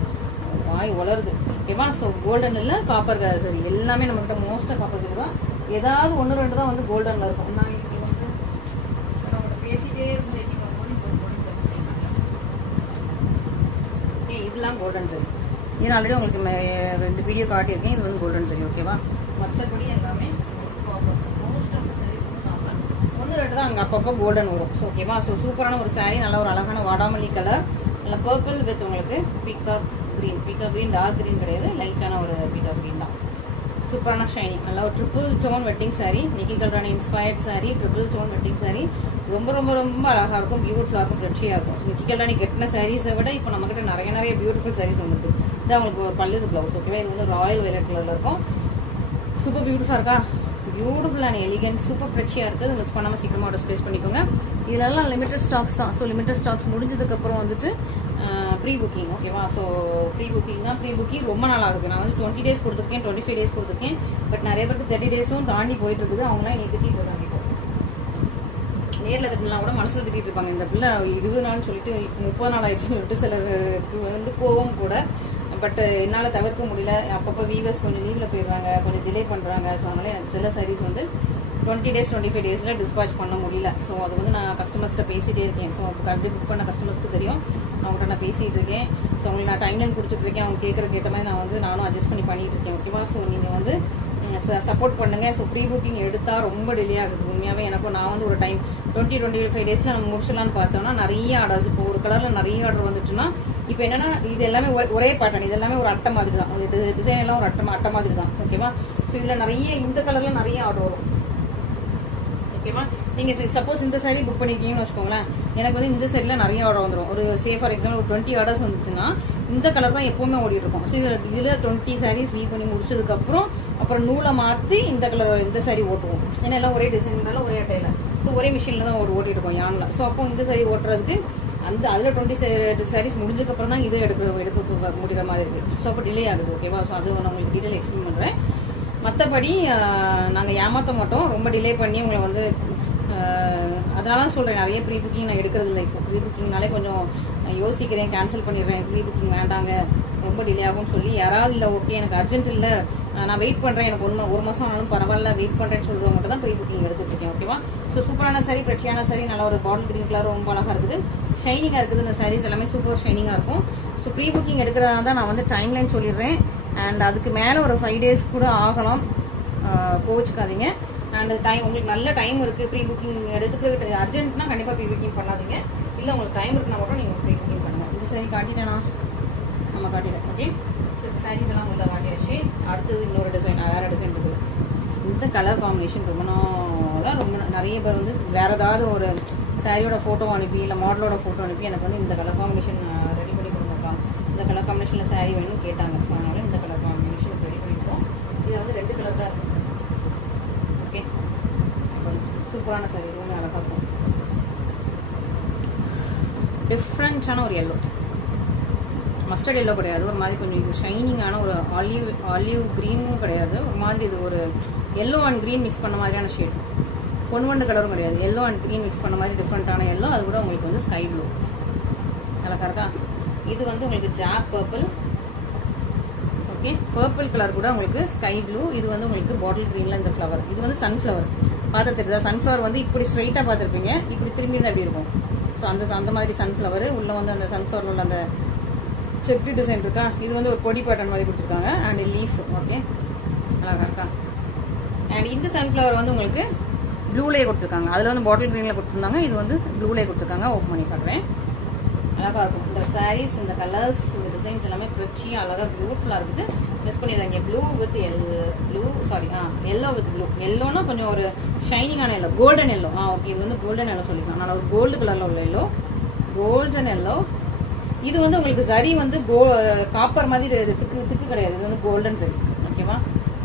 வாய் வளருது. ஓகேவா? ஸோ கோல்டன் இல்லை, காப்பர் சரி. எல்லாமே நம்ம கிட்ட மோஸ்டா காப்பர் சரி தான். ஏதாவது 1-2 தான் வந்து கோல்டன்ல இருக்கும். நான் இன்னைக்கு வந்து நம்மகிட்ட பேசிட்டே இருந்து இதெல்லாம் கோல்டன் சரி. இது ஆல்ரெடி உங்களுக்கு இந்த வீடியோ காட்டியிருக்கேன். இது வந்து கோல்டன் சரி. ஓகேவா? மற்றபடி எல்லாமே மோஸ்ட் ஆஃப் சாரீஸ் வந்து காப்பர். 1-2 தான் அங்கே அப்பப்போ கோல்டன் வரும். ஸோ ஓகேவா? ஸோ சூப்பரான ஒரு சாரீ, நல்ல ஒரு அழகான வாடாமல்லி கலர், நல்ல பர்பிள் வித் உங்களுக்கு peacock green. Peacock green dark green கிடையாது, லைட்டான ஒரு பீகாக் கிரீன் தான். சூப்பரான ஷைனிங், நல்லா ஒரு triple tone wedding saree, Nikki Galrani inspired saree, triple tone wedding saree. ரொம்ப ரொம்ப ரொம்ப அழகா இருக்கும், பியூட்டிஃபுல்லா இருக்கும், ரெட்சியா இருக்கும். நிக்கி கல்ராணி கெட்டின சாரீஸை விட இப்போ நம்ம கிட்ட நிறைய பியூட்டிஃபுல் சாரீஸ் வந்துருக்கு. இது அவங்களுக்கு பல்லுது பிளவுஸ். ஓகேவா, இது வந்து ராயல் வயலட் கலர்ல இருக்கும். சூப்பர் பியூட்டிஃபுல்லா இருக்கா, பியூட்டிஃபுல் அண்ட் எலிகன்ட், சூப்பர் ஃப்ரெஷ்ஷியாக இருக்குது. மிஸ் பண்ணாமல் சீக்கிரமாக ஆர்டர் ப்ளேஸ் பண்ணிக்கோங்க. இதெல்லாம் லிமிடெட் ஸ்டாக்ஸ் தான். ஸோ லிமிடெட் ஸ்டாக்ஸ் முடிஞ்சதுக்கப்புறம் வந்துட்டு ப்ரீ புக்கிங். ஓகேவா, ஸோ ப்ரீ புக்கிங் தான். ப்ரீ புக்கிங் ரொம்ப நாள் ஆகுது. நான் வந்து 20 days கொடுத்துருக்கேன், 25 days கொடுத்துருக்கேன். பட் நிறைய பேருக்கு 30 days தாண்டி போயிட்டு இருக்குது. அவங்களாம் என்னை திட்டிட்டு இருக்காங்க. இப்போ நேரில் திட்டினா கூட மனசில் திட்டிட்டு இருப்பாங்க, இந்த பிள்ளை 20 நாள்னு சொல்லிட்டு 30 நாள் ஆயிடுச்சுன்னு சொல்லிட்டு சிலருக்கு வந்து கோவம் கூட. பட் என்னால் தவிர்க்க முடியல. அப்பப்போ வீவர்ஸ் கொஞ்சம் லீவில் போயிடுறாங்க, கொஞ்சம் டிலே பண்ணுறாங்க. ஸோ அதனால எனக்கு சில சாரீஸ் வந்து 20 days 25 days டிஸ்பாச் பண்ண முடியல. ஸோ அது வந்து நான் கஸ்டமர்ஸ்ட்ட பேசிகிட்டே இருக்கேன். ஸோ கண்டிப்பாக புக் பண்ண கஸ்டமர்ஸ்க்கு தெரியும், அவங்கள்ட்ட நான் பேசிகிட்டு இருக்கேன். ஸோ உங்களுக்கு நான் டைம் லைன் கொடுத்துட்டு இருக்கேன். அவங்க கேட்குறக்கு ஏற்ற மாதிரி நான் வந்து நானும் அட்ஜஸ்ட் பண்ணிட்டு இருக்கேன். ஓகேவா, ஸோ நீங்கள் வந்து சப்போர்ட் பண்ணுங்க. ஸோ ப்ரீ புக்கிங் எடுத்தால் ரொம்ப டிலே ஆகுது. உண்மையாகவே எனக்கும் நான் வந்து ஒரு டைம் 20-25 days நம்ம முடிச்சலான்னு பார்த்தோம்னா நிறைய ஆர்டர்ஸ். இப்போ ஒரு கலரில் நிறைய ஆர்டர் வந்துட்டுன்னா இப்போ என்னன்னா இது எல்லாமே ஒரே பேட்டர்ன், இது எல்லாமே ஒரு அட்டை மாதிரி தான். டிசைன் எல்லாம் ஒரு அட்டை மாதிரி தான். ஓகேவா, ஸோ இதில் நிறைய இந்த கலரில் நிறைய ஆர்டர் வரும். ஓகேவா, நீங்க சப்போஸ் இந்த சாரி புக் பண்ணிருக்கீங்கன்னு வச்சுக்கோங்களேன், எனக்கு வந்து இந்த சாரில நிறைய ஆர்டர் வந்துடும். ஒரு ஃபார் எக்ஸாம்பிள் ஒரு 20 ஆர்டர்ஸ் வந்துச்சுன்னா இந்த கலர் தான் எப்பவுமே ஓடிட்டு இருக்கும். ஸோ இதுல 20 சாரீஸ் வீவ் பண்ணி முடிச்சதுக்கு அப்புறம் நூலை மாற்றி இந்த கலர் இந்த சாரி ஓட்டுவோம். ஏன்னா எல்லாம் ஒரே டிசைன்னால ஒரே அட்டையில, ஸோ ஒரே மிஷின்ல தான் ஓட்டிட்டு இருக்கோம் யான்ல. ஸோ அப்போ இந்த சாரி ஓட்டுறதுக்கு அதுல 20 சாரீஸ் முடிஞ்சதுக்கு அப்புறம் தான் இது எடுக்க முடிகிற மாதிரி இருக்கு. ஸோ அப்போ டிலே ஆகுது. ஓகேவா, ஸோ அது நான் உங்களுக்கு டீட்டெயில் எக்ஸ்பிளைன் பண்றேன். மற்றபடி நாங்கள் ஏமாற்ற மாட்டோம், ரொம்ப டிலே பண்ணி உங்களை வந்து அதனால தான் சொல்கிறேன், நிறைய ப்ரீ புக்கிங் நான் எடுக்கிறது இல்லை. இப்போ ப்ரீ புக்கிங்னாலே கொஞ்சம் யோசிக்கிறேன், கேன்சல் பண்ணிடுறேன், ப்ரீ புக்கிங் வேண்டாங்க, ரொம்ப டிலே ஆகும்னு சொல்லி. யாராவது இல்லை ஓகே எனக்கு அர்ஜென்ட் இல்லை, நான் வெயிட் பண்ணுறேன், எனக்கு ஒரு மாதம் ஆனாலும் பரவாயில்ல வெயிட் பண்ணுறேன்னு சொல்கிறவங்க தான் ப்ரீ புக்கிங் எடுத்துட்டு இருக்கேன். ஓகேவா, ஸோ சூப்பரான சாரி, ஃப்ரெஷ்ஷான சாரி, நல்லா ஒரு பாட்டில் கிரீன் கலர் ரொம்ப அழகாக இருக்குது, ஷைனிங்காக இருக்குது. இந்த சாரீஸ் எல்லாமே சூப்பர் ஷைனிங்காக இருக்கும். ஸோ ப்ரீ புக்கிங் எடுக்கிறதா தான் நான் வந்து டைம் லைன் சொல்லிடுறேன். அண்ட் அதுக்கு மேலே ஒரு 5 days கூட ஆகலாம், கோவிச்சுக்காதீங்க. அண்ட் டைம் உங்களுக்கு நல்ல டைம் இருக்குது. ப்ரீ புக்கிங் எடுத்துக்கிட்டு அர்ஜென்ட்னா கண்டிப்பாக ப்ரீ புக்கிங் பண்ணாதீங்க. இல்லை உங்களுக்கு டைம் இருக்குன்னா மட்டும் நீங்கள் ப்ரீ புக்கிங் பண்ணுங்கள். இந்த சாரி காட்டிட்டேனா, நம்ம காட்டிட்டேன். ஓகே, ஸோ சாரீஸ் எல்லாம் உள்ள காட்டியாச்சு. அடுத்தது இன்னொரு டிசைன், வேறு டிசைன் இருக்குது. இந்த கலர் காம்பினேஷன் ரொம்ப நாளாக நிறைய பேர் வந்து வேற ஏதாவது ஒரு சாரியோட ஃபோட்டோ அனுப்பி இல்லை மாடலோட ஃபோட்டோ அனுப்பி எனக்கு வந்து இந்த கலர் காம்பினேஷன் ரெடி பண்ணி கொடுங்கக்கா, இந்த கலர் காம்பினேஷனில் சாரி வேணும்னு கேட்டாங்க. ஸோ அதனால இந்த கலர் காம்பினேஷன் ரெடி பண்ணியிருக்கோம். இது வந்து 2 கலர் தான் இருக்கும். ஓகே, சூப்பரான சாரி, ரொம்ப அழகாக இருக்கும். டிஃப்ரெண்ட்டான ஒரு எல்லோ, மஸ்டர்ட் எல்லோ கிடையாது, ஒரு மாதிரி கொஞ்சம் இது ஷைனிங்கான ஒரு ஆலிவ் கிரீனும் கிடையாது, ஒரு மாதிரி இது ஒரு எல்லோ அண்ட் கிரீன் மிக்ஸ் பண்ண மாதிரியான ஷேட். பொன்வண்டு கலரும் கிடையாது, எல்லோ அண்ட் கிரீன் மிக்ஸ் பண்ண மாதிரி டிஃப்ரெண்டான எல்லோ. அது கூட உங்களுக்கு வந்து ஸ்கை ப்ளூ அழகா இருக்கா. இது வந்து உங்களுக்கு jack purple. Okay, purple colour கூட உங்களுக்கு ஸ்கை ப்ளூ. இது வந்து உங்களுக்கு பாட்டில் கிரீன்ல இந்த ஃப்ளவர், இது வந்து சன்ஃப்ளவர். பார்த்து தெரியுதா, சன்ஃப்ளவர் வந்து இப்படி ஸ்ட்ரைட்டா பார்த்துருப்பீங்க, இப்படி திரும்பி தான் எப்படி இருக்கும். ஸோ அந்த மாதிரி சன்ஃப்ளவர் உள்ள வந்து அந்த சன்ஃப்ளவர்ல உள்ள அந்த செக்ரி டிசைன் இருக்கா, இது வந்து ஒரு பொடி பேட்டர்ன் மாதிரி கொடுத்துருக்காங்க. அண்ட் லீஃப் ஓகே அழகா இருக்கா. அண்ட் இந்த சன்ஃப்ளவர் வந்து உங்களுக்கு ப்ளூலேயே கொடுத்துருக்காங்க, அதில் வந்து பாட்டில் கிரீனில் கொடுத்துருந்தாங்க, இது வந்து ப்ளூலேயே கொடுத்துருக்காங்க. ஓப்பன் பண்ணி காட்டுறேன், அழகாக இருக்கும். இந்த சாரீஸ், இந்த கலர்ஸ், இந்த டிசைன்ஸ் எல்லாமே ஃப்ரெஷ்ஷியாக அழகாக பியூட்டிஃபுல்லாக இருக்குது. மிஸ் பண்ணிடுறாங்க. Blue with yellow with blue. எல்லோனா கொஞ்சம் ஒரு ஷைனிங்கான எல்லோ, கோல்டன் எல்லோ. ஓகே, இது வந்து கோல்டன் எல்லோ சொல்லிக்கலாம். நான் ஒரு கோல்டு கலரில் உள்ள எல்லோ, கோல்டன் எல்லோ. இது வந்து உங்களுக்கு சரி வந்து காப்பர் மாதிரி திக்கு கிடையாது, இது வந்து கோல்டன் சரி. ஓகேவா,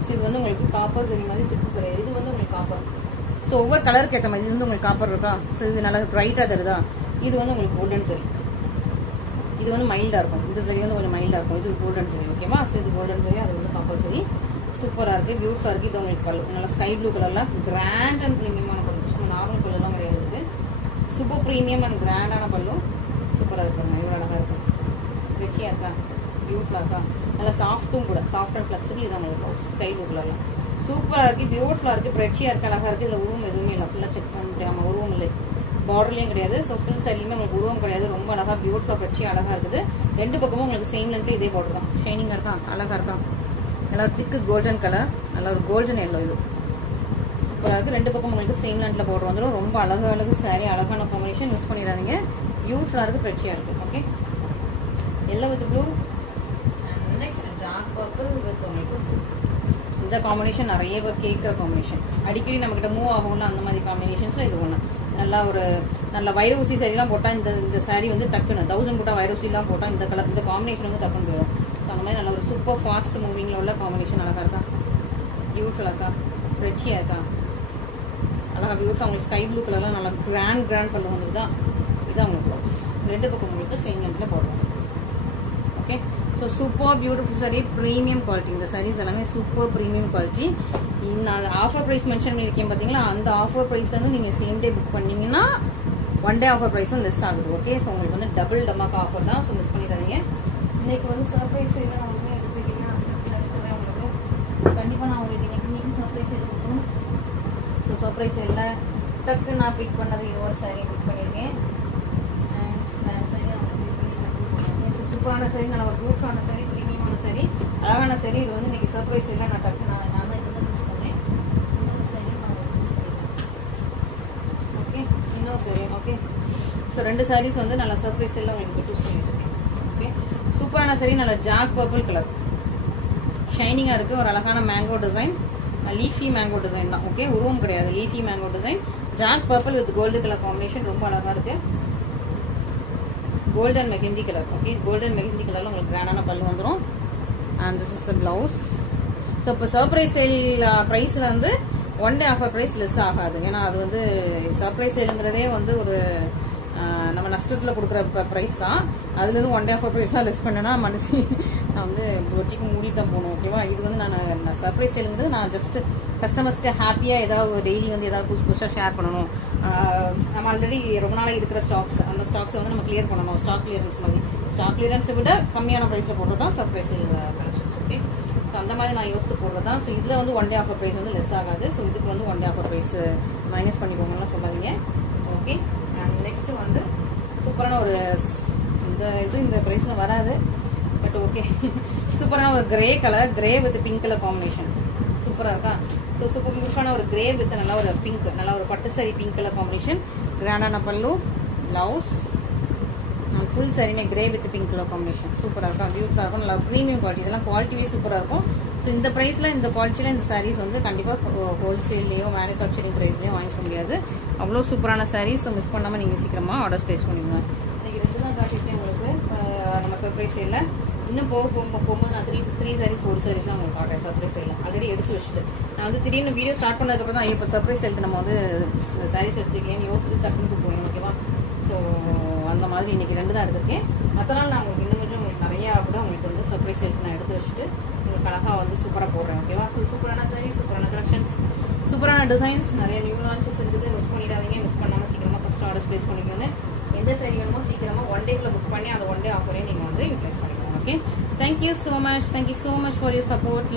ஸோ இது வந்து உங்களுக்கு காப்பர் சரி மாதிரி திக்கு கிடையாது, இது வந்து உங்களுக்கு காப்பர். ஸோ ஒவ்வொரு கலருக்கு ஏற்ற மாதிரி இது வந்து உங்களுக்கு காப்பர் இருக்கா. ஸோ இது நல்லா பிரைட்டாக தருதா. இது வந்து உங்களுக்கு கோல்டன் சரி, இது வந்து மைல்டாக இருக்கும். இந்த சரி வந்து கொஞ்சம் மைல்டாக இருக்கும், இது கோல்டன் சரி. ஓகேவா, ஸோ இது கோல்டன் சரி, அது வந்து காப்பர் சரி. சூப்பராக இருக்குது, பியூட்டிஃபுல்லாக இருக்குது. இது உங்களுக்கு பல்லு நல்லா ஸ்கை ப்ளூ கலரில் கிராண்ட் அண்ட் ப்ரீமியமான பல்லு. ஸோ நார்மல் பல்லுலாம் கிடையாது, இருக்குது சூப்பர் ப்ரீமியம் அண்ட் கிராண்டான பல்லு. சூப்பராக இருக்காங்க, இவ்வளோ அழகாக இருக்கும், ரிச்சியாக இருக்கா, பியூட்டிஃபுல்லாக இருக்கா, நல்லா சாஃப்ட்டும் கூட, சாஃப்ட் அண்ட் ஃப்ளெக்சிபிள். இதான் உங்களுக்கு ஸ்கை ப்ளூ கலரில் சூப்பராக இருக்குது, பியூட்டிஃபுல்லாக இருக்குது, ப்ரெச்சியாக இருக்குது, அழகாக இருக்குது. இதில் உருவம் எதுவுமே இல்லை, ஃபுல்லாக செக் பண்ண முடியாமல் உருவம் இல்லை, பார்டர்லையும் கிடையாது. ஸோ ஃபுல் சைட்லையுமே உங்களுக்கு உருவம் கிடையாது, ரொம்ப அழகாக பியூட்டிஃபுல்லாக ப்ரெச்சியாக அழகாக இருக்குது. 2 பக்கமும் உங்களுக்கு சேம் லென்த்தில் இதே பார்டர் தான், ஷைனிங்காக இருக்கா, அழகாக இருக்கா. நல்லா ஒரு திக்கு கோல்டன் கலர், நல்லா ஒரு கோல்டன் எல்லோ. இது சூப்பராக இருக்குது. 2 பக்கம் உங்களுக்கு சேம் லென்த்தில் பார்டர் வந்துடும். ரொம்ப அழகு சாரி, அழகான காம்பினேஷன், மிஸ் பண்ணிடாதீங்க. பியூட்டிஃபுல்லாக இருக்குது, ப்ரெச்சியாக இருக்குது. Okay, yellow with blue. Next dark purple with உங்களுக்கு இந்த காம்பினேஷன் நிறைய பேர் கேட்குற காம்பினேஷன், அடிக்கடி நம்மகிட்ட மூவ் ஆகும்ல அந்த மாதிரி காம்பினேஷன்ஸ்ல இது ஒன்று. நல்லா ஒரு நல்ல வைரூசி சாரிலாம் போட்டால் இந்த சாரி வந்து டக்குன்னு 1000 போட்டால் வைரூசிலாம் போட்டால் இந்த கலர் இந்த காம்பினேஷன் வந்து டக்குன்னு போயிடும். ஸோ அந்த மாதிரி நல்ல ஒரு சூப்பர் ஃபாஸ்ட் மூவிங்கில் உள்ள காம்பினேஷன். அழகா இருக்கா, பியூட்டிஃபுல்லாக இருக்கா, ரெச்சியாக இருக்கா, அழகா பியூட்டிஃபுல். அவங்களுக்கு ஸ்கை ப்ளூ கலர்லாம் நல்லா கிராண்ட் பண்ண வந்துருதா. இதுதான் அவங்களுக்கு ப்ளவுஸ். 2 பக்கம் உங்களுக்கு சேம் லென்த்தில் போடுறோம். Okay, so super beautiful sorry, premium quality. இந்த சாரீஸ் எல்லாமே சூப்பர் ப்ரீமியம் குவாலிட்டி. நான் ஆஃபர் ப்ரைஸ் மென்ஷன் பண்ணியிருக்கேன் பார்த்தீங்களா, அந்த ஆஃபர் ப்ரைஸ் வந்து நீங்கள் சேம் டே புக் பண்ணீங்கன்னா 1 டே ஆஃபர் ப்ரைஸும் லெஸ் ஆகுது. ஓகே, ஸோ உங்களுக்கு வந்து டபுள் டமாக்கா ஆஃபர் தான். ஸோ மிஸ் பண்ணிடாதீங்க. இன்னைக்கு வந்து சர்ப்ரைஸ் இல்லை நான் வந்து எடுத்துக்கிட்டீங்கன்னா உங்களுக்கு கண்டிப்பாக நான் உங்களுக்கு இன்னைக்கு சர்ப்ரைஸ் எடுத்துக்கணும். ஸோ சர்ப்ரைஸ் இல்லை, டக்கு நான் பிக் பண்ணது இன்னொரு சாரி பிக் பண்ணியிருக்கேன். சூப்பரான சாரி, நல்ல ஒரு பியூட்டிஃபுல்லான சாரி, ப்ரீமியமான சாரி, அழகான சாரி. இது வந்து இன்னைக்கு சர்ப்ரைஸ் இல்லை, நான் டக்கு நான் தான் இப்போ தான் சூஸ் பண்ணேன். இன்னொரு சாரி ஓகே, இன்னொரு சாரி. ஓகே, ஸோ 2 சாரீஸ் வந்து நல்ல சர்ப்ரைஸ் இல்லை உங்களுக்கு சூஸ் பண்ணி வச்சிருக்கேன். ஓகே, சூப்பரான சாரி, நல்ல ஜாக் பர்பிள் கலர், ஷைனிங்காக இருக்குது. ஒரு அழகான mango design, leafy mango design தான். ஓகே, உருவம் கிடையாது, leafy mango design, jack purple with gold colour combination. ரொம்ப அழகாக இருக்கு. Golden mehndi colour. Okay, golden mehndi கலர்ல உங்களுக்கு கிராண்டான பல்லு வந்துடும். And this is the blouse. So இப்போ சர்ப்ரைஸ் சேல் ப்ரைஸ்ல வந்து 1 டே ஆஃபர் ப்ரைஸ் லெஸ் ஆகாது. ஏன்னா அது வந்து சர்ப்ரைஸ் சேலுங்கிறதே வந்து ஒரு நம்ம நஷ்டத்தில் கொடுக்குற ப்ரைஸ் தான். அதுலேருந்து 1 டே ஆஃபர் ப்ரைஸ் தான் லெஸ் பண்ணேன்னா மனசு நான் வந்து ரொட்டிக்கு மூடி தான் போகணும். ஓகேவா, இது வந்து நான் சர்ப்ரைஸ் சேலுங்கிறது நான் ஜஸ்ட் கஸ்டமர்ஸ்க்கு ஹாப்பியாக ஏதாவது டெய்லி வந்து ஏதாவது புதுசாக ஷேர் பண்ணணும். நம்ம ஆல்ரெடி ரொம்ப நாளாக இருக்கிற ஸ்டாக்ஸ், அந்த ஸ்டாக்ஸை வந்து நம்ம கிளியர் பண்ணணும். ஸ்டாக் கிளியரன்ஸ் மாதிரி, ஸ்டாக் கிளியரன்ஸை விட கம்மியான ப்ரைஸில் போடுறது தான் சர்ப்ரைஸ் கலெக்ஷன்ஸ். ஓகே, ஸோ அந்த மாதிரி நான் யோசித்து போடுறது தான். ஸோ இதில் வந்து 1 டே ஆஃபர் ப்ரைஸ் வந்து லெஸ் ஆகாது. ஸோ இதுக்கு வந்து 1 டே ஆஃபர் ப்ரைஸ் மைனஸ் பண்ணிக்கோங்கலாம் சொல்லாதீங்க. ஓகே, அண்ட் நெக்ஸ்ட் வந்து சூப்பரான ஒரு இந்த ப்ரைஸில் வராது, பட் ஓகே, சூப்பரான ஒரு grey colour, grey with pink colour combination. சூப்பராக இருக்கா. ஸோ சூப்பர் பியூட்டிஃபுல்லான ஒரு கிரே வித் நல்லா ஒரு பிங்க், நல்லா ஒரு பட்டு சாரி பிங்க் கலர் காம்பினேஷன், கிராண்டான பல்லு, பிளவுஸ், ஃபுல் சாரியுமே grey with pink colour combination. சூப்பராக இருக்கும், பியூட்டிஃபுல்லாக இருக்கும், நல்லா ப்ரீமியம் குவாலிட்டி. இதெல்லாம் குவாலிட்டியே சூப்பராக இருக்கும். ஸோ இந்த ப்ரைஸில் இந்த குவாலிட்டியில் இந்த சாரீஸ் வந்து கண்டிப்பாக ஹோல்சேல்லையோ மேனுஃபேக்சரிங் ப்ரைஸ்லையோ வாங்கிக்க முடியாது. அவ்வளோ சூப்பரான சாரீஸ். ஸோ மிஸ் பண்ணாமல் நீங்கள் சீக்கிரமாக ஆர்டர்ஸ் ப்ளேஸ் பண்ணிடுங்க. இன்னைக்கு 2 தான் காட்டிட்டேன் உங்களுக்கு நம்ம சர்ப்ரைஸ் இல்லை. இன்னும் போகும்போது நான் 3 சாரீஸ் 4 சாரீஸ் தான் உங்களுக்கு காட்டுறேன். சர்ப்ரைஸ் சேல் ஆல்ரெடி எடுத்து வச்சுட்டு நான் வந்து திடீர்னு வீடியோ ஸ்டார்ட் பண்ணதுக்கப்புறம் தான் இப்போ சர்ப்ரைஸ் சேலுக்கு நம்ம வந்து சாரீஸ் எடுத்துருக்கேன்னு யோசிச்சுட்டு டக்குன்னு போயிடும். ஓகேவா, ஸோ அந்த மாதிரி இன்னைக்கு 2 தான் எடுத்திருக்கேன். மற்ற நாள் நான் உங்களுக்கு இன்னும் கொஞ்சம் உங்களுக்கு நிறையா கூட உங்களுக்கு வந்து சர்ப்ரைஸ் சேலுக்கு நான் எடுத்து வச்சுட்டு உங்களுக்கு அழகாக வந்து சூப்பராக போடுறேன். ஓகேவா, ஸோ சூப்பரான சாரீ, சூப்பரான கலெக்ஷன்ஸ், சூப்பரான டிசைன்ஸ், நிறைய நியூ லான்ச்சஸ் இருக்குது. மிஸ் பண்ணிடாதீங்க. மிஸ் பண்ணாமல் சீக்கிரமாக ஃபஸ்ட் ஆர்டர்ஸ் ப்ளேஸ் பண்ணிக்கோங்க. எந்த சாரி வேணுமோ சீக்கிரமாக 1 டேக்குள்ள புக் பண்ணி அந்த 1 டே ஆஃபரே நீங்கள் வந்து யூட்டிலைஸ் பண்ணிக்கோங்க. Okay, thank you so much. Thank you so much for your support.